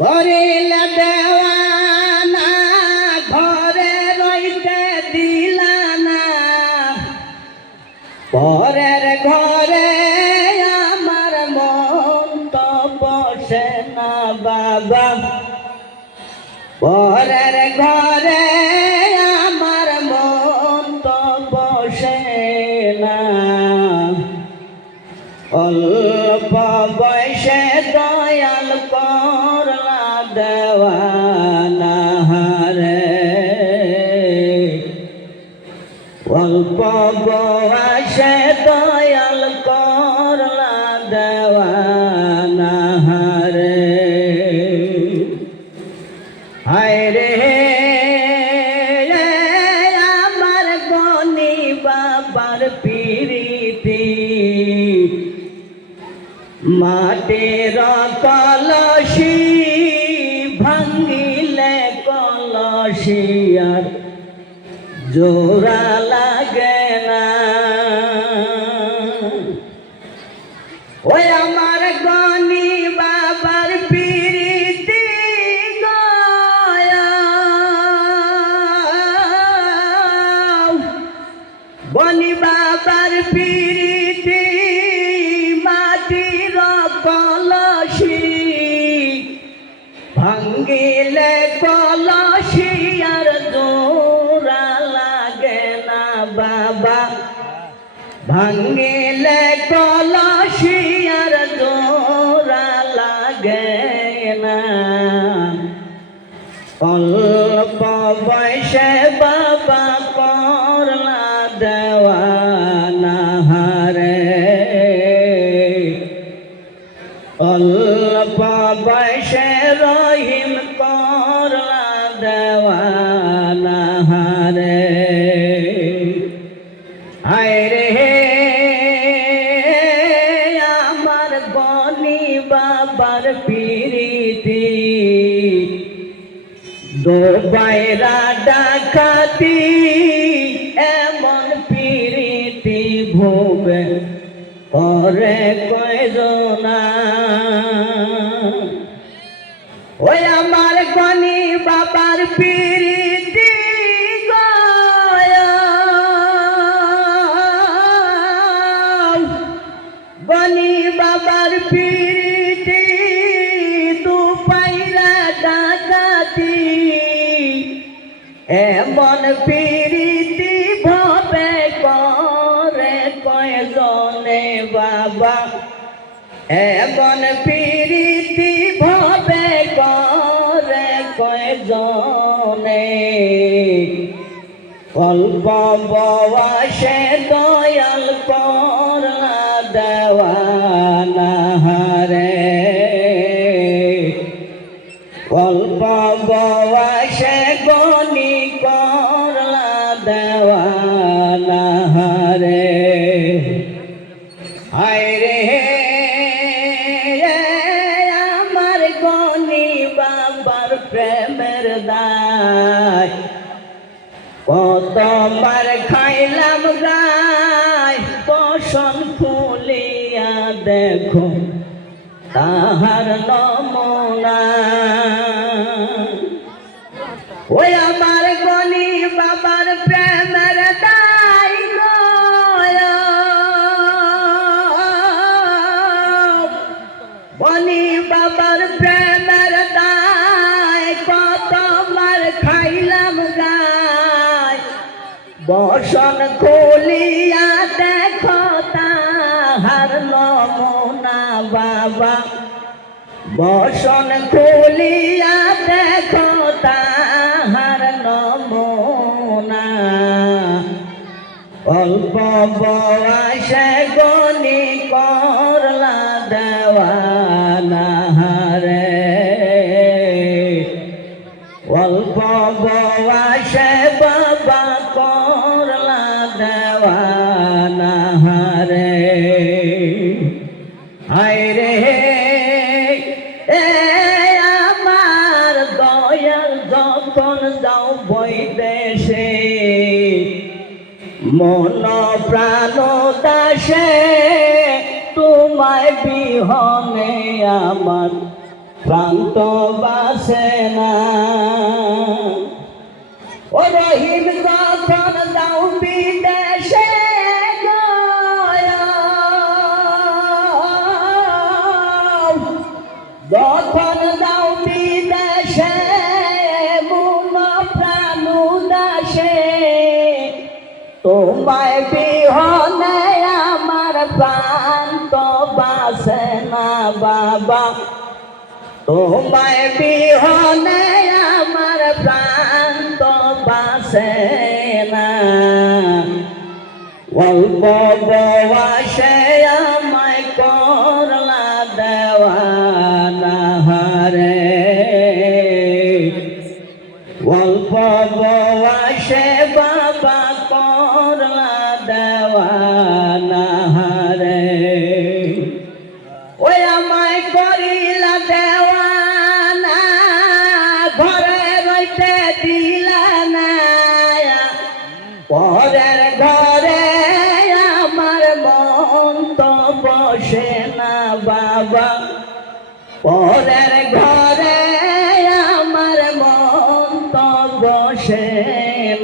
করিলে দেওয়ানা ঘরে রইতে দিলা না পরের ঘরে আমার মন তো বসে না বাবা পরের ঘরে আমার মন তো বসে না অল্প বয়সে দয়াল করলা দেওয়ানা রে অল্প বয়সে দয়াল করলা দেওয়ানা রে হায় রে আমার গনি বাবার পিরিতি মাটির কলসি ভাঙিলে কলসি আর জোড়া লাগে না ওই আমার গনি বাবার পিরিতি গনি বাবার পিরিতি মাটির কলসি ভাঙ্গিলে কলসি আর জোড়া লাগে না বাবা ভাঙ্গিলে কলসি আর জোড়া লাগে না অল্প বয়সে বাবা করলা দেওয়ানা রে অল্প বয়সে রহিম করলা দেওয়ানা রে হায় রে আমার গনি বাবার পিরিতি দোবাইরা ডাকাতি এমন পিরিতি ভোগে করে কয়জনা ওই আমার গনি বাবার পিরিতি গনি বাবার পিরিতি দুপাইরা ডাকাতি এমন পিরিতি ভবে করে কয়জনে বাবা এমন পিরিতি ভবে করে কয়জনে অল্প বয়সে দয়াল করলা দেওয়ানা রে অল্প বয়সে গনি করলা দেওয়ানা রে হায় রে আমার গনি বাবার প্রেমের দায় কত মার খাইলাম গায় বসন খুলিয়া দেখো তাহার নমুনা ওই আমার গনি বাবার প্রেমের দায় গনি বাবার প্রেমের দায় কত মার খাইলাম গায় বসন খুলিয়া দেখো তাহার নমুনা বাবা বসন খুলিয়া দেখো তাহার নমুনা অল্প বয়সে গনি করলা দেওয়ানা রে অল্প বয়সে বাবা করলা দেওয়ানা রে হায় রে আমার দয়াল যখন যাও বৈদেশে মন প্রাণ দাসে তোমায় বিহনে আমার প্রান্ত বাসে না। ও রহিম যখন যাও বিদেশে যখন যাও বিদেশে মন প্রাণ দাসে তোমায় বিহনে আমার প্রাণ তো বাসে না বাবা, তোমায় বিহনে আমার প্রাণ তো বাসে না। অল্প বয়সে আমায় করলা দেওয়ানা হারে, অল্প বয়সে বাবা করলা দেওয়ানা হারে। ওই আমায় করিলা দেওয়ানা ঘরে রইতে দিলা না, পরের ঘরে আমার মন তো বসে না বাবা, পরের ঘরে আমার মন তো বসে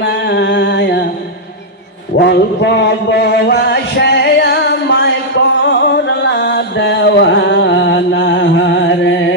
না। অল্প বয়সে আমায় করলা দেওয়ানা রে।